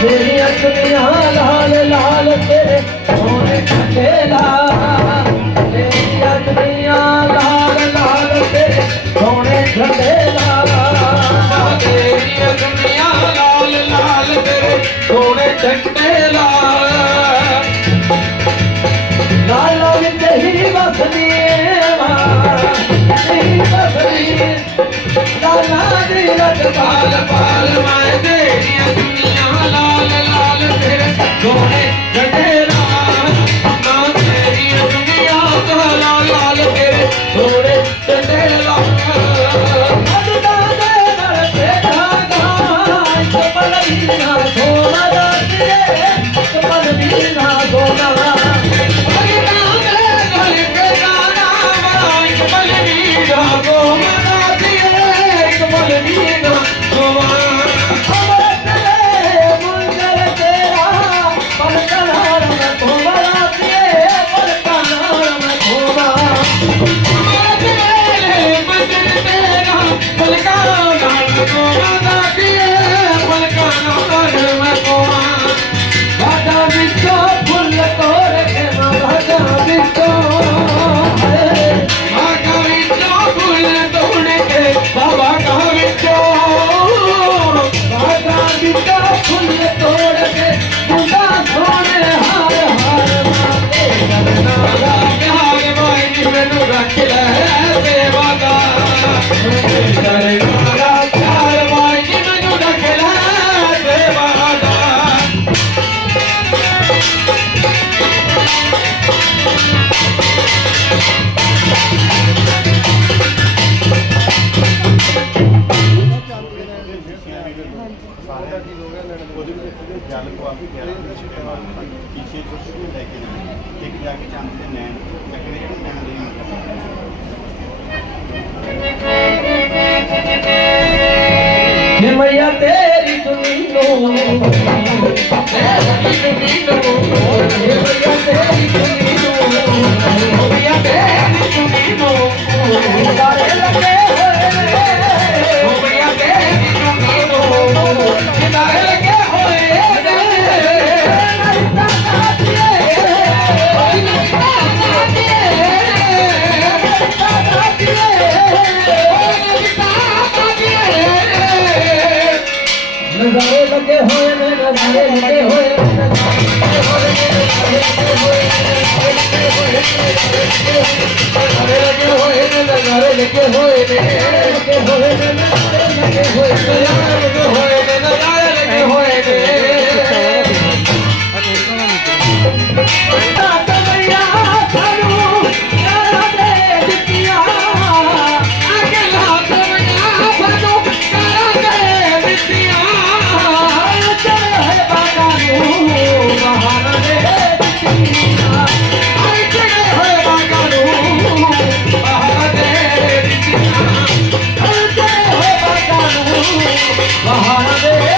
तेरी अखियां लाल लाल तेरे सोने झंडे लाल, तेरी अखियां लाल लाल तेरे सोने झंडे लाल, तेरी अखियां लाल लाल तेरे सोने झंडे लाल, लाला विच ही बसदी लाला दी रज पाल पाल मैं तेरी अखियां लाल लाल तेरे सोने झंडे लाल, ना तेरी अखियां लाल लाल तेरे सोने झंडे लाल, जल को आप पीछे कुछ भी लेके लेके जाके चांदी नैन चकरे नैन हे मैया तेरी दुनिया हे मैया तेरी दुनिया तारे लगे हो मैया तेरी दुनिया तारे लगे नजारे लगे हुए ने नजारे लगे हुए नजारे लगे हुए ने नजारे लगे हुए ने लगे हुए ने नजारे लगे हुए ने नजारे लगे हुए ने Bahana